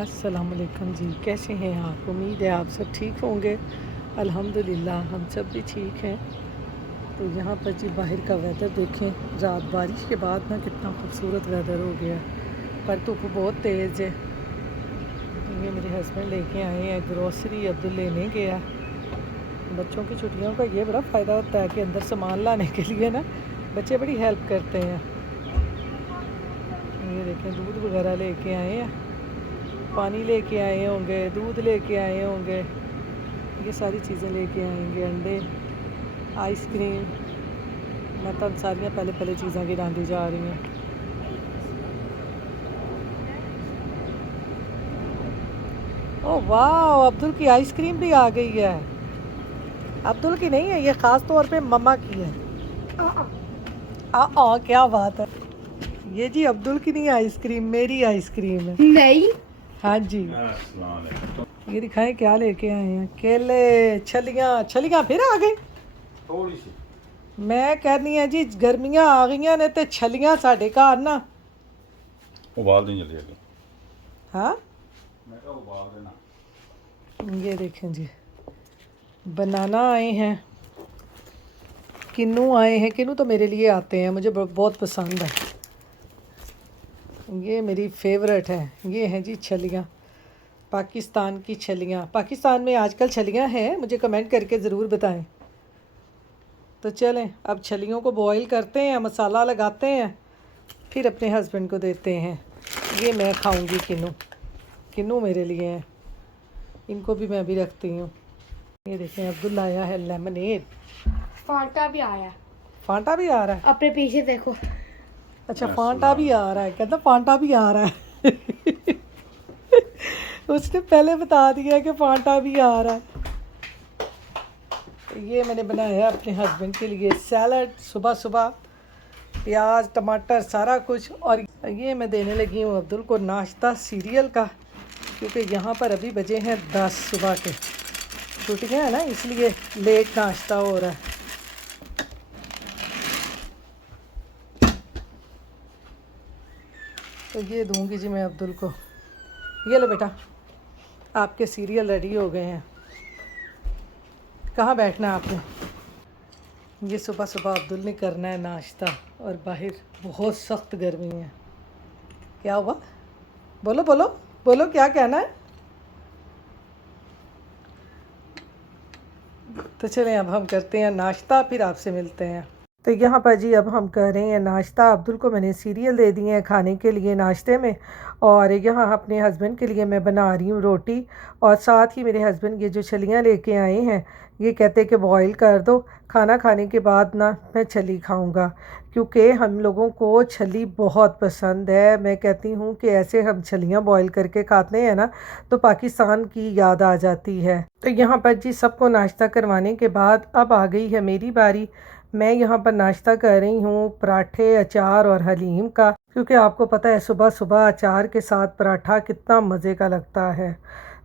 अस्सलामुअलैकुम जी, कैसे हैं आप? उम्मीद है आप सब ठीक होंगे। अल्हम्दुलिल्लाह हम सब भी ठीक हैं। तो यहाँ पर जी बाहर का वेदर देखें, रात बारिश के बाद ना कितना खूबसूरत वेदर हो गया है, पर धूप बहुत तेज़ है। तो ये मेरे हस्बैंड लेके आए हैं ग्रोसरी, अब्दुल लेने गया। बच्चों की छुट्टियों का ये बड़ा फ़ायदा होता है कि अंदर सामान लाने के लिए ना बच्चे बड़ी हेल्प करते हैं। ये देखें दूध वगैरह लेके आए हैं, पानी लेके आए होंगे, दूध लेके आए होंगे, ये सारी चीज़ें लेके आएंगे, अंडे, आइसक्रीम, मतलब सारियाँ पहले पहले चीज़ें गिरानी जा रही हैं। ओह वाह, अब्दुल की आइसक्रीम भी आ गई है। अब्दुल की नहीं है, ये ख़ास तौर पे मम्मा की है। क्या बात है। ये जी अब्दुल की नहीं आइसक्रीम, मेरी आइसक्रीम है। नहीं। हाँ जी, ये दिखाएं क्या लेके आए हैं। केले, छलियाँ, छलियाँ फिर आ गई। थोड़ी सी मैं कहनी है जी गर्मियां आ गई ने ते छलियां साडे घर ना। उबाल दें जल्दी जल्दी। हाँ, मैं कहा उबाल देना। ये देखें जी, बनाना आए हैं, किन्नू आए हैं। किन्नू तो मेरे लिए आते हैं, मुझे बहुत पसंद है, ये मेरी फेवरेट है। ये हैं जी छलियाँ, पाकिस्तान की छलियाँ। पाकिस्तान में आजकल छलियाँ हैं, मुझे कमेंट करके ज़रूर बताएं। तो चलें अब छलियों को बॉईल करते हैं, मसाला लगाते हैं, फिर अपने हस्बैंड को देते हैं। ये मैं खाऊंगी किन्नू, किन्नू मेरे लिए हैं, इनको भी मैं भी रखती हूँ। ये देखें अब्दुल आया है लेमनेड, फांटा भी आया। फांटा भी आ रहा है। अपने पीछे देखो। अच्छा फांटा भी आ रहा है, कहता फांटा भी आ रहा है। उसने पहले बता दिया कि फांटा भी आ रहा है। ये मैंने बनाया है अपने हस्बैंड के लिए सैलड, सुबह सुबह प्याज टमाटर सारा कुछ। और ये मैं देने लगी हूँ अब्दुल को नाश्ता सीरियल का, क्योंकि यहाँ पर अभी बजे हैं 10 सुबह के, छुट्टियाँ हैं ना, इसलिए लेट नाश्ता हो रहा है। तो ये दूंगी जी मैं अब्दुल को। ये लो बेटा, आपके सीरियल रेडी हो गए हैं। कहाँ बैठना है आपने? ये सुबह सुबह अब्दुल ने करना है नाश्ता, और बाहर बहुत सख्त गर्मी है। क्या हुआ? बोलो बोलो बोलो, क्या कहना है? तो चलें अब हम करते हैं नाश्ता, फिर आपसे मिलते हैं। तो यहाँ पर जी अब हम कर रहे हैं नाश्ता। अब्दुल को मैंने सीरियल दे दिए हैं खाने के लिए नाश्ते में, और यहाँ अपने हस्बैंड के लिए मैं बना रही हूँ रोटी। और साथ ही मेरे हस्बैंड ये जो छलियाँ लेके आए हैं, ये कहते कि बॉईल कर दो, खाना खाने के बाद ना मैं छली खाऊंगा, क्योंकि हम लोगों को छली बहुत पसंद है। मैं कहती हूँ कि ऐसे हम छलियाँ बॉईल करके खाते हैं ना, तो पाकिस्तान की याद आ जाती है। तो यहाँ पर जी सबको नाश्ता करवाने के बाद अब आ गई है मेरी बारी। मैं यहाँ पर नाश्ता कर रही हूँ पराठे, अचार और हलीम का, क्योंकि आपको पता है सुबह सुबह अचार के साथ पराठा कितना मज़े का लगता है।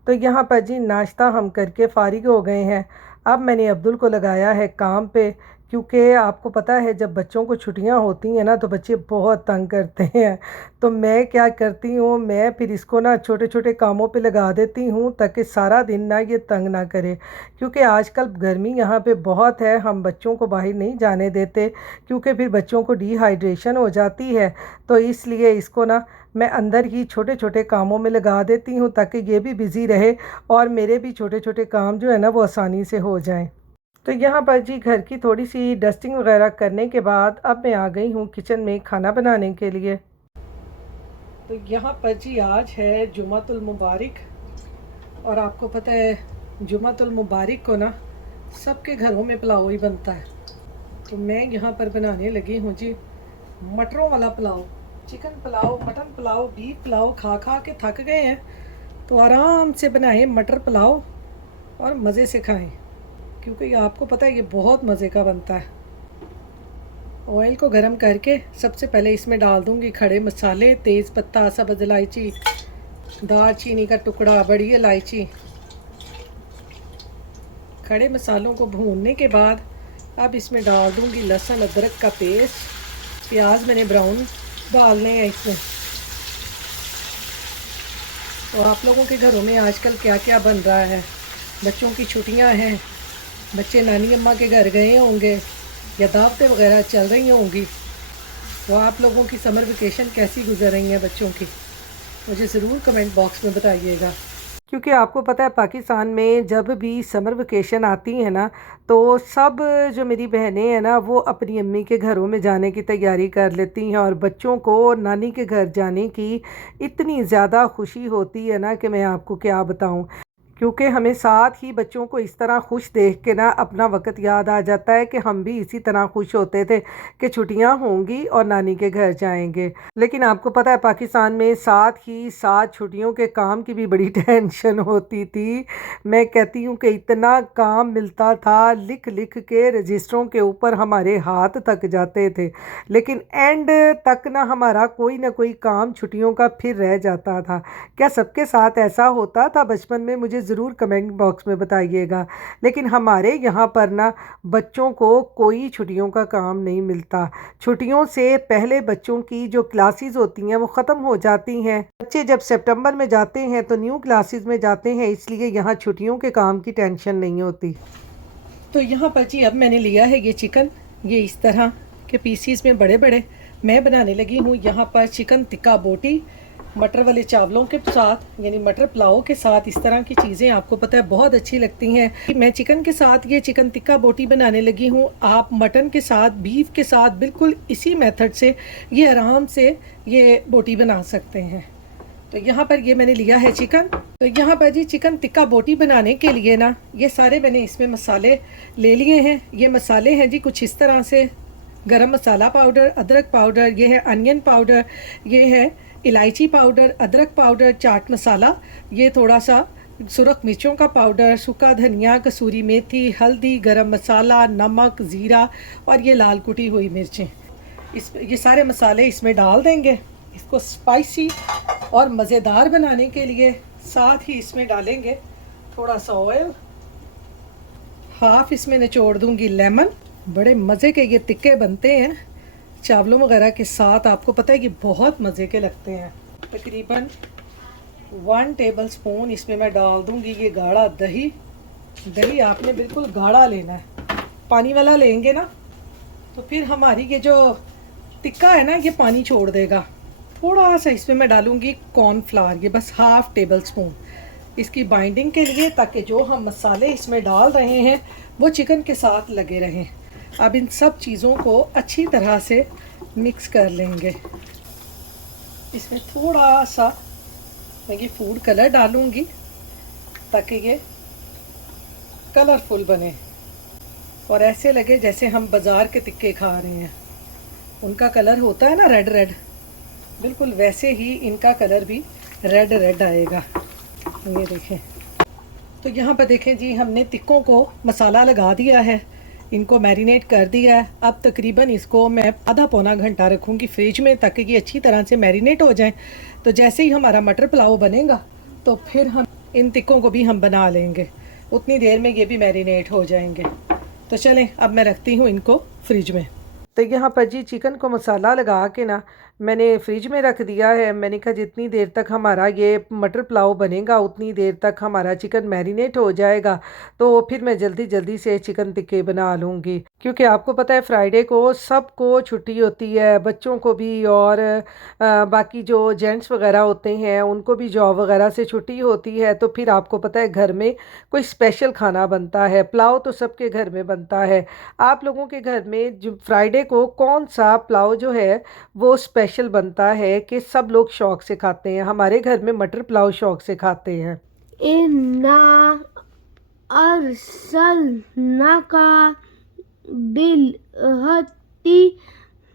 तो यहाँ पर जी नाश्ता हम करके फ़ारिग हो गए हैं। अब मैंने अब्दुल को लगाया है काम पे, क्योंकि आपको पता है जब बच्चों को छुट्टियां होती हैं ना तो बच्चे बहुत तंग करते हैं। तो मैं क्या करती हूँ, मैं फिर इसको ना छोटे छोटे कामों पे लगा देती हूँ, ताकि सारा दिन ना ये तंग ना करे। क्योंकि आजकल गर्मी यहाँ पे बहुत है, हम बच्चों को बाहर नहीं जाने देते, क्योंकि फिर बच्चों को डिहाइड्रेशन हो जाती है। तो इसलिए इसको ना मैं अंदर ही छोटे छोटे कामों में लगा देती हूँ, ताकि ये भी बिज़ी रहे और मेरे भी छोटे छोटे काम जो है ना वो आसानी से हो जाएं। तो यहाँ पर जी घर की थोड़ी सी डस्टिंग वगैरह करने के बाद अब मैं आ गई हूँ किचन में खाना बनाने के लिए। तो यहाँ पर जी आज है जुमातुल मुबारक, और आपको पता है जुमातुल मुबारक को ना सबके घरों में पुलाव ही बनता है। तो मैं यहाँ पर बनाने लगी हूँ जी मटरों वाला pulao. Chicken pulao, mutton pulao, beef pulao खा खा के थक गए हैं, तो आराम से बनाएं मटर पुलाव और मज़े से खाएं, क्योंकि आपको पता है ये बहुत मज़े का बनता है। ऑयल को गरम करके सबसे पहले इसमें डाल दूंगी खड़े मसाले, तेज़ पत्ता, सब्ज़ इलायची, दालचीनी का टुकड़ा, बड़ी इलायची। खड़े मसालों को भूनने के बाद अब इसमें डाल दूंगी लहसुन अदरक का पेस्ट। प्याज मैंने ब्राउन डालने हैं इसमें। तो आप लोगों के घरों में आजकल क्या क्या बन रहा है? बच्चों की छुट्टियां हैं, बच्चे नानी अम्मा के घर गए होंगे या दावतें वगैरह चल रही होंगी। तो आप लोगों की समर वेकेशन कैसी गुजर रही है बच्चों की, मुझे ज़रूर कमेंट बॉक्स में बताइएगा। क्योंकि आपको पता है पाकिस्तान में जब भी समर वेकेशन आती है ना, तो सब जो मेरी बहनें हैं ना वो अपनी अम्मी के घरों में जाने की तैयारी कर लेती हैं, और बच्चों को नानी के घर जाने की इतनी ज़्यादा खुशी होती है ना कि मैं आपको क्या बताऊं। क्योंकि हमें साथ ही बच्चों को इस तरह खुश देख के ना अपना वक्त याद आ जाता है कि हम भी इसी तरह खुश होते थे कि छुट्टियां होंगी और नानी के घर जाएंगे। लेकिन आपको पता है पाकिस्तान में साथ ही साथ छुट्टियों के काम की भी बड़ी टेंशन होती थी। मैं कहती हूँ कि इतना काम मिलता था, लिख लिख के रजिस्टरों के ऊपर हमारे हाथ थक जाते थे, लेकिन एंड तक ना हमारा कोई ना कोई काम छुट्टियों का फिर रह जाता था। क्या सबके साथ ऐसा होता था बचपन में? मुझे ज़रूर कमेंट बॉक्स में बताइएगा। लेकिन हमारे यहाँ पर ना बच्चों को कोई छुट्टियों का काम नहीं मिलता। छुट्टियों से पहले बच्चों की जो क्लासेस होती हैं वो ख़त्म हो जाती हैं। बच्चे जब सितंबर में जाते हैं तो न्यू क्लासेस में जाते हैं, इसलिए यहाँ छुट्टियों के काम की टेंशन नहीं होती। तो यहाँ पर जी अब मैंने लिया है ये चिकन, ये इस तरह के पीसीस में बड़े बड़े मैं बनाने लगी हूँ। यहाँ पर चिकन टिक्का बोटी मटर वाले चावलों के साथ, यानी मटर पुलाव के साथ, इस तरह की चीज़ें आपको पता है बहुत अच्छी लगती हैं। मैं चिकन के साथ ये चिकन टिक्का बोटी बनाने लगी हूँ। आप मटन के साथ, बीफ के साथ बिल्कुल इसी मेथड से ये आराम से ये बोटी बना सकते हैं। तो यहाँ पर ये मैंने लिया है चिकन। तो यहाँ पर जी चिकन टिक्का बोटी बनाने के लिए ना ये सारे मैंने इसमें मसाले ले लिए हैं। ये मसाले हैं जी कुछ इस तरह से: गरम मसाला पाउडर, अदरक पाउडर, ये है अनियन पाउडर, ये है इलायची पाउडर, अदरक पाउडर, चाट मसाला, ये थोड़ा सा सुरख मिर्चों का पाउडर, सूखा धनिया, कसूरी मेथी, हल्दी, गरम मसाला, नमक, ज़ीरा और ये लाल कुटी हुई मिर्चें। ये सारे मसाले इसमें डाल देंगे। इसको स्पाइसी और मज़ेदार बनाने के लिए साथ ही इसमें डालेंगे थोड़ा सा ऑयल, हाफ इसमें निचोड़ दूंगी लेमन। बड़े मज़े के ये टिक्के बनते हैं चावलों वगैरह के साथ, आपको पता है कि बहुत मज़े के लगते हैं। तकरीबन 1 टेबलस्पून इसमें मैं डाल दूंगी ये गाढ़ा दही। दही आपने बिल्कुल गाढ़ा लेना है, पानी वाला लेंगे ना तो फिर हमारी ये जो टिक्का है ना ये पानी छोड़ देगा। थोड़ा सा इसमें मैं डालूंगी कॉर्नफ्लावर, ये बस हाफ टेबल स्पून इसकी बाइंडिंग के लिए, ताकि जो हम मसाले इसमें डाल रहे हैं वो चिकन के साथ लगे रहें। अब इन सब चीज़ों को अच्छी तरह से मिक्स कर लेंगे। इसमें थोड़ा सा मैं ये फूड कलर डालूंगी ताकि ये कलरफुल बने और ऐसे लगे जैसे हम बाज़ार के टिक्के खा रहे हैं। उनका कलर होता है ना रेड रेड, बिल्कुल वैसे ही इनका कलर भी रेड रेड आएगा। ये देखें। तो यहाँ पर देखें जी हमने टिक्कों को मसाला लगा दिया है, इनको मैरिनेट कर दिया है। अब तकरीबन इसको मैं आधा पौना घंटा रखूँगी फ्रिज में ताकि ये अच्छी तरह से मैरिनेट हो जाए। तो जैसे ही हमारा मटर पुलाव बनेगा तो फिर हम इन टिक्कों को भी हम बना लेंगे, उतनी देर में ये भी मैरिनेट हो जाएंगे। तो चलें अब मैं रखती हूँ इनको फ्रिज में। तो यहाँ पर जी चिकन को मसाला लगा के ना मैंने फ्रिज में रख दिया है। मैंने कहा जितनी देर तक हमारा ये मटर पुलाव बनेगा उतनी देर तक हमारा चिकन मैरिनेट हो जाएगा, तो फिर मैं जल्दी जल्दी से चिकन टिक्के बना लूँगी। क्योंकि आपको पता है फ्राइडे को सबको छुट्टी होती है, बच्चों को भी और बाकी जो जेंट्स वगैरह होते हैं उनको भी जॉब वगैरह से छुट्टी होती है। तो फिर आपको पता है घर में कोई स्पेशल खाना बनता है। पुलाव तो सबके घर में बनता है। आप लोगों के घर में जो फ्राइडे को कौन सा पुलाव जो है वो स्पेशल बनता है कि सब लोग शौक से खाते हैं? हमारे घर में मटर पुलाव शौक से खाते हैं। इन्ना अरसलनाका बिलहती।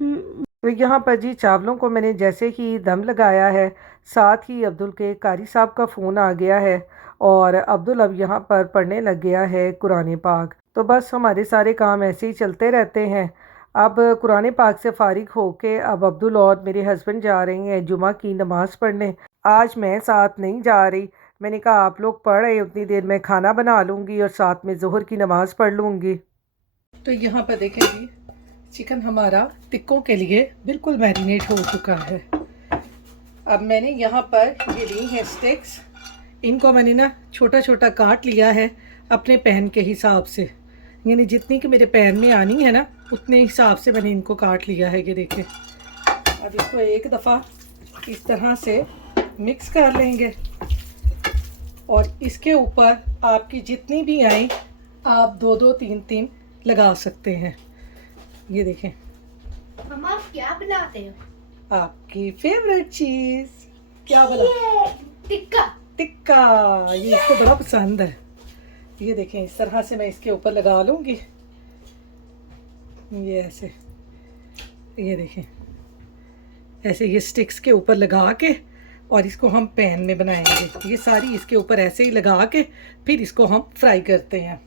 तो यहाँ पर जी चावलों को मैंने जैसे ही दम लगाया है, साथ ही अब्दुल के कारी साहब का फ़ोन आ गया है और अब्दुल अब यहाँ पर पढ़ने लग गया है कुरान पाक। तो बस हमारे सारे काम ऐसे ही चलते रहते हैं। अब कुरान पाक से फ़ारिग होके अब अब्दुल और मेरे हस्बैंड जा रहे हैं जुमा की नमाज़ पढ़ने। आज मैं साथ नहीं जा रही, मैंने कहा आप लोग पढ़ रहे उतनी देर मैं खाना बना लूँगी और साथ में ज़ोहर की नमाज़ पढ़ लूँगी। तो यहाँ पर देखें जी चिकन हमारा टिक्कों के लिए बिल्कुल मैरिनेट हो चुका है। अब मैंने यहाँ पर ये ली हैं स्टिक्स, इनको मैंने ना छोटा छोटा काट लिया है अपने पैन के हिसाब से, यानी जितनी कि मेरे पैन में आनी है ना उतने हिसाब से मैंने इनको काट लिया है। ये देखें, अब इसको एक दफ़ा इस तरह से मिक्स कर लेंगे और इसके ऊपर आपकी जितनी भी आए आप 2-2 3-3 लगा सकते हैं। ये देखें, मम्मा आप क्या बनाते हो? आपकी फेवरेट चीज़ क्या बना? टिक्का। टिक्का, ये इसको बड़ा पसंद है। ये देखें, इस तरह से मैं इसके ऊपर लगा लूँगी, ये ऐसे, ये देखें ऐसे ये स्टिक्स के ऊपर लगा के और इसको हम पैन में बनाएंगे। ये सारी इसके ऊपर ऐसे ही लगा के फिर इसको हम फ्राई करते हैं।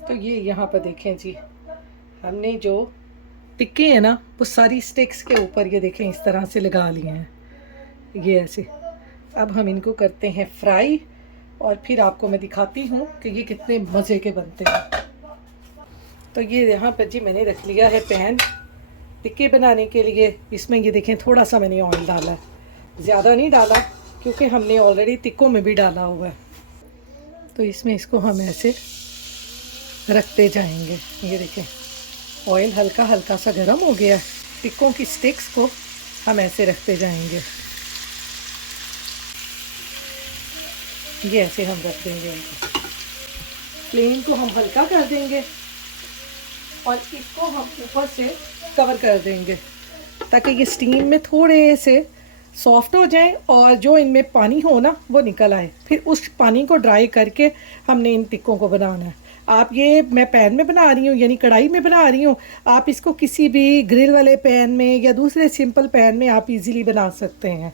तो ये यहाँ पर देखें जी, हमने जो टिक्के हैं ना वो सारी स्टिक्स के ऊपर ये देखें इस तरह से लगा लिए हैं, ये ऐसे। अब हम इनको करते हैं फ्राई और फिर आपको मैं दिखाती हूँ कि ये कितने मज़े के बनते हैं। तो ये यहाँ पर जी मैंने रख लिया है पैन टिक्के बनाने के लिए। इसमें ये देखें थोड़ा सा मैंने ऑयल डाला है, ज़्यादा नहीं डाला क्योंकि हमने ऑलरेडी टिक्कों में भी डाला हुआ है। तो इसमें इसको हम ऐसे रखते जाएंगे। ये देखें ऑयल हल्का हल्का सा गर्म हो गया। टिक्कों की स्टिक्स को हम ऐसे रखते जाएंगे, ये ऐसे हम रख देंगे इनको। फ्लेम को हम हल्का कर देंगे और इसको हम ऊपर से कवर कर देंगे ताकि ये स्टीम में थोड़े से सॉफ्ट हो जाएं और जो इनमें पानी हो ना वो निकल आए। फिर उस पानी को ड्राई करके हमने इन टिक्कों को बनाना है। आप ये मैं पैन में बना रही हूँ यानी कढ़ाई में बना रही हूँ, आप इसको किसी भी ग्रिल वाले पैन में या दूसरे सिंपल पैन में आप इजीली बना सकते हैं।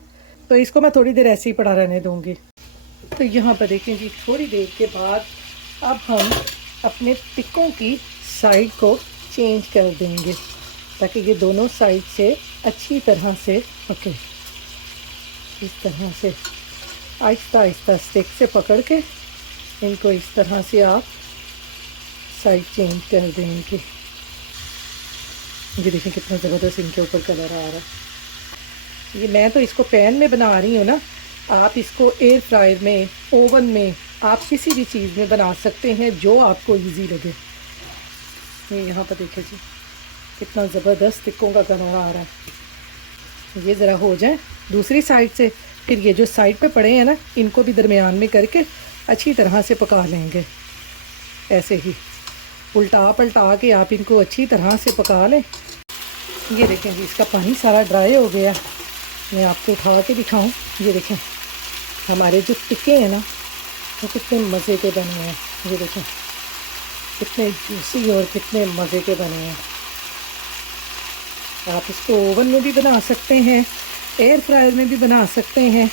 तो इसको मैं थोड़ी देर ऐसे ही पड़ा रहने दूँगी। तो यहाँ पर देखें जी, थोड़ी देर के बाद अब हम अपने टिक्कों की साइड को चेंज कर देंगे ताकि ये दोनों साइड से अच्छी तरह से पके। इस तरह से आहिस्ता आहिस्ता स्टिक से पकड़ के इनको इस तरह से आप साइड चेंज कर देंगे। ये देखें कितना ज़बरदस्त इनके ऊपर कलर आ रहा है। ये मैं तो इसको पैन में बना रही हूँ ना, आप इसको एयर फ्रायर में, ओवन में, आप किसी भी चीज़ में बना सकते हैं जो आपको इजी लगे। ये यहाँ पर देखिए जी कितना ज़बरदस्त टिक्कों का कलर आ रहा है। ये ज़रा हो जाए दूसरी साइड से, फिर ये जो साइड पे पड़े हैं ना इनको भी दरमियान में करके अच्छी तरह से पका लेंगे। ऐसे ही उल्टा पलटा के आप इनको अच्छी तरह से पका लें। ये देखें जी इसका पानी सारा ड्राई हो गया। मैं आपको उठा के दिखाऊं, ये देखें हमारे जो टिक्के हैं ना वो कितने मज़े के बने हैं। ये देखें कितने जूसी और कितने मज़े के बने हैं। आप इसको ओवन में भी बना सकते हैं, एयर फ्रायर में भी बना सकते हैं,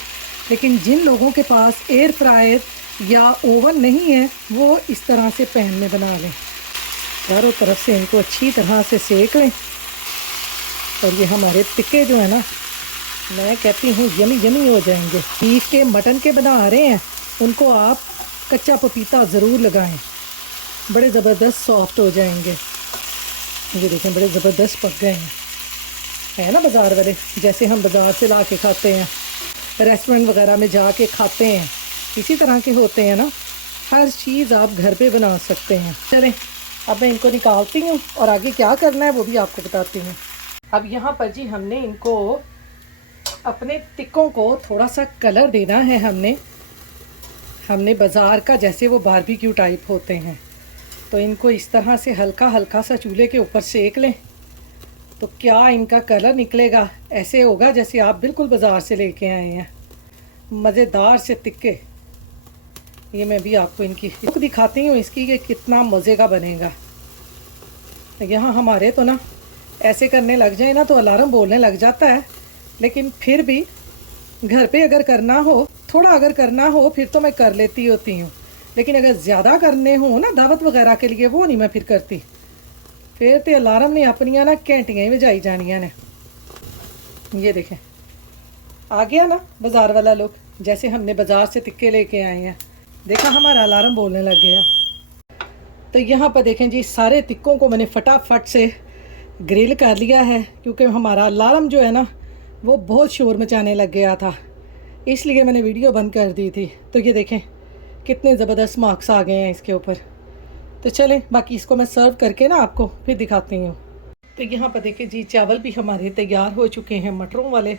लेकिन जिन लोगों के पास एयर फ्रायर या ओवन नहीं है वो इस तरह से पैन में बना लें। चारों तरफ से इनको अच्छी तरह से सेक लें और ये हमारे टिक्के जो है ना मैं कहती हूँ यमी यमी हो जाएंगे। बीफ के, मटन के बना रहे हैं उनको आप कच्चा पपीता ज़रूर लगाएं, बड़े ज़बरदस्त सॉफ्ट हो जाएंगे। ये देखें बड़े ज़बरदस्त पक गए हैं, है ना बाज़ार वाले जैसे हम बाज़ार से ला के खाते हैं, रेस्टोरेंट वगैरह में जाके खाते हैं, इसी तरह के होते हैं ना। हर चीज़ आप घर पे बना सकते हैं। चलें अब मैं इनको निकालती हूँ और आगे क्या करना है वो भी आपको बताती हूँ। अब यहाँ पर जी हमने इनको अपने टिक्कों को थोड़ा सा कलर देना है। हमने बाज़ार का जैसे वो बारबेक्यू टाइप होते हैं तो इनको इस तरह से हल्का हल्का सा चूल्हे के ऊपर सेक लें तो क्या इनका कलर निकलेगा, ऐसे होगा जैसे आप बिल्कुल बाज़ार से लेके आए हैं। मज़ेदार से टिक्के। ये मैं भी आपको इनकी लुक दिखाती हूँ इसकी कि कितना मज़े का बनेगा। यहाँ हमारे तो ना ऐसे करने लग जाए ना तो अलार्म बोलने लग जाता है, लेकिन फिर भी घर पे अगर करना हो, थोड़ा अगर करना हो फिर तो मैं कर लेती होती हूँ, लेकिन अगर ज़्यादा करने हो ना दावत वगैरह के लिए वो नहीं मैं फिर करती। फिर तो अलार्म ने अपनियाँ ना घंटियाँ ही बजाई जानियाँ ने। ये देखें आ गया ना बाज़ार वाला लुक, जैसे हमने बाज़ार से टिक्के लेके आए हैं। देखा हमारा अलार्म बोलने लग गया। तो यहाँ पर देखें जी सारे टिक्कों को मैंने फटाफट से ग्रिल कर लिया है क्योंकि हमारा अलार्म जो है ना वो बहुत शोर मचाने लग गया था। इसलिए मैंने वीडियो बंद कर दी थी। तो ये देखें कितने ज़बरदस्त मार्क्स आ गए हैं इसके ऊपर। तो चलें बाकी इसको मैं सर्व करके ना आपको फिर दिखाती हूँ। तो यहाँ पर देखिए जी चावल भी हमारे तैयार हो चुके हैं मटरों वाले,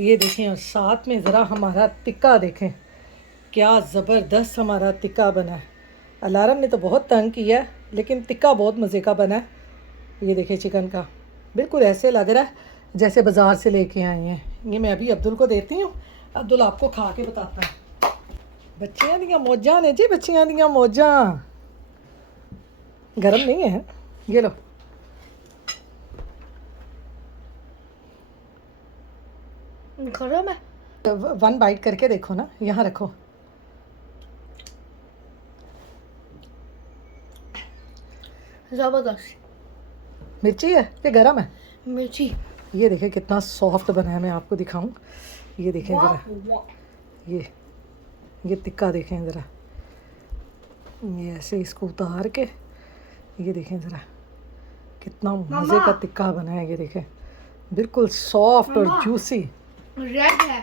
ये देखें। और साथ में ज़रा हमारा टिक्का देखें, क्या ज़बरदस्त हमारा टिक्का बना है। अलार्म ने तो बहुत तंग किया है, लेकिन टिक्का बहुत मज़े का बना है। ये देखिए चिकन का बिल्कुल ऐसे लग रहा है जैसे बाज़ार से लेके आए हैं। ये मैं अभी अब्दुल को देती हूँ, अब्दुल आपको खा के बताता है। बच्चियां दियां मौजां ने जी, बच्चियां दियां मौजां। गरम नहीं है, ये लो। गरम है। वन बाइट करके देखो ना, यहाँ रखो। जबरदस्त। मिर्ची है कि गरम है? मिर्ची। ये देखें कितना सॉफ्ट बना है, मैं आपको दिखाऊं। ये देखें ज़रा, ये टिक्का देखें ज़रा, ये ऐसे इसको उतार के ये देखें ज़रा कितना मज़े का टिक्का बना है। ये देखें बिल्कुल सॉफ्ट और जूसी। रेड है।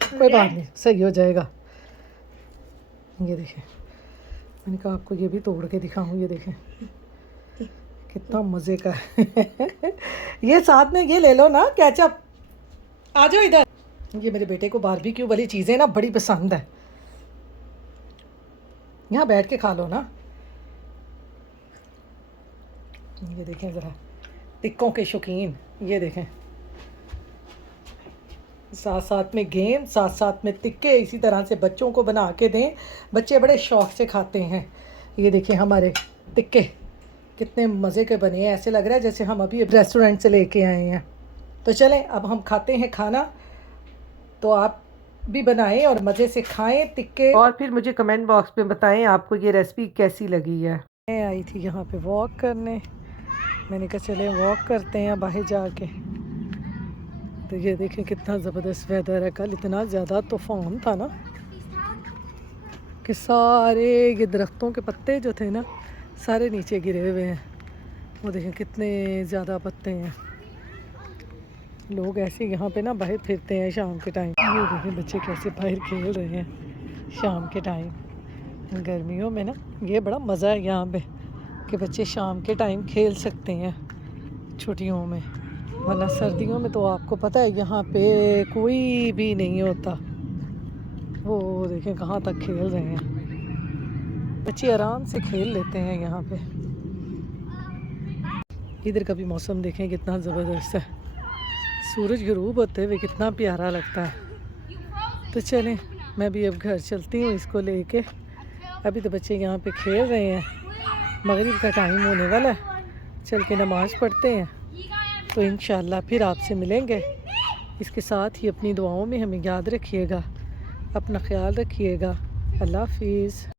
कोई बात नहीं, सही हो जाएगा। ये देखें, मैंने कहा आपको ये भी तोड़ के दिखाऊं। ये देखें कितना मज़े का है। ये साथ में ये ले लो ना केचप, आ जाओ इधर। ये मेरे बेटे को बारबेक्यू वाली चीज़ें ना बड़ी पसंद है, यहाँ बैठ के खा लो ना। ये देखें ज़रा टिक्कों के शौकीन, ये देखें साथ साथ में गेम, साथ साथ में टिक्के। इसी तरह से बच्चों को बना के दें, बच्चे बड़े शौक़ से खाते हैं। ये देखें हमारे टिक्के कितने मज़े के बने हैं, ऐसे लग रहा है जैसे हम अभी रेस्टोरेंट से लेके आए हैं। तो चलें अब हम खाते हैं खाना, तो आप भी बनाएं और मज़े से खाएं टिक्के, और फिर मुझे कमेंट बॉक्स में बताएं आपको ये रेसिपी कैसी लगी है। मैं आई थी यहाँ पे वॉक करने, मैंने कहा चले वॉक करते हैं बाहर जाके। तो ये देखें कितना ज़बरदस्त वेदर है। कल इतना ज़्यादा तूफ़ान था ना कि सारे ये दरख्तों के पत्ते जो थे ना सारे नीचे गिरे हुए हैं। वो देखें कितने ज़्यादा पत्ते हैं। लोग ऐसे यहाँ पे ना बाहर फिरते हैं शाम के टाइम। ये देखें बच्चे कैसे बाहर खेल रहे हैं शाम के टाइम। गर्मियों में ना ये बड़ा मज़ा है यहाँ पे कि बच्चे शाम के टाइम खेल सकते हैं छुट्टियों में, वरना सर्दियों में तो आपको पता है यहाँ पे कोई भी नहीं होता। वो देखें कहाँ तक खेल रहे हैं बच्चे, आराम से खेल लेते हैं यहाँ पे। इधर का भी मौसम देखें कितना ज़बरदस्त है, सूरज ग़रूब होते हुए कितना प्यारा लगता है। तो चलें मैं भी अब घर चलती हूँ इसको लेके। अभी तो बच्चे यहाँ पे खेल रहे हैं, मगरिब का टाइम होने वाला है, चल के नमाज़ पढ़ते हैं। तो इंशाअल्लाह फिर आपसे मिलेंगे। इसके साथ ही अपनी दुआओं में हमें याद रखिएगा, अपना ख्याल रखिएगा। अल्लाह हाफिज़।